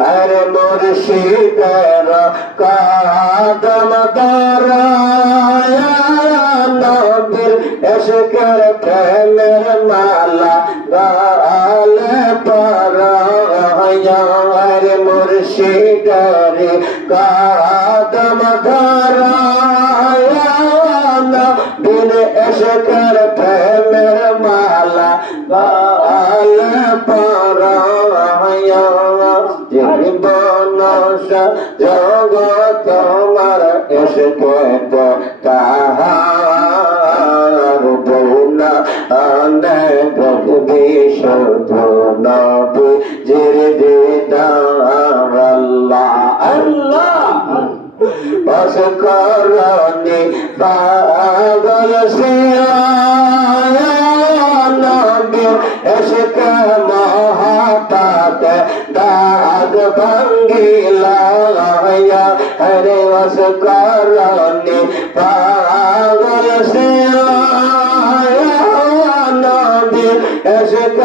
আরে মুর্শিদের কাদম নবীর এসকের প্রেমের মালা গালে পরায় মুর্শিদের কাদম ধরায় নবীর এসকের প্রেমের মালা গালে জীবন জগত তোমার এসকে তাহার বউনা আনে বিশুদ্ধ নবী জির দিদার আল্লাহ। আল্লাহ বস করনি পাগল নবী এসক মহাপাত দাগ ভঙ্গিলা হরে বস করনি পাগল নবী এসক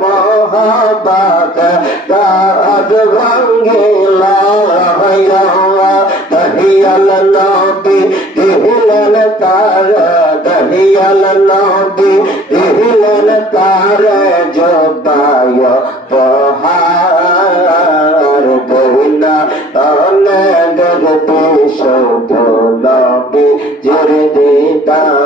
মহাপাত দাগ ভঙ্গিলা দহিয়াল নবী দিহিলন তার, দহিয়াল নবী দিহিলন তার জবায় পহার গগতে শোধ নবী জোর দিতা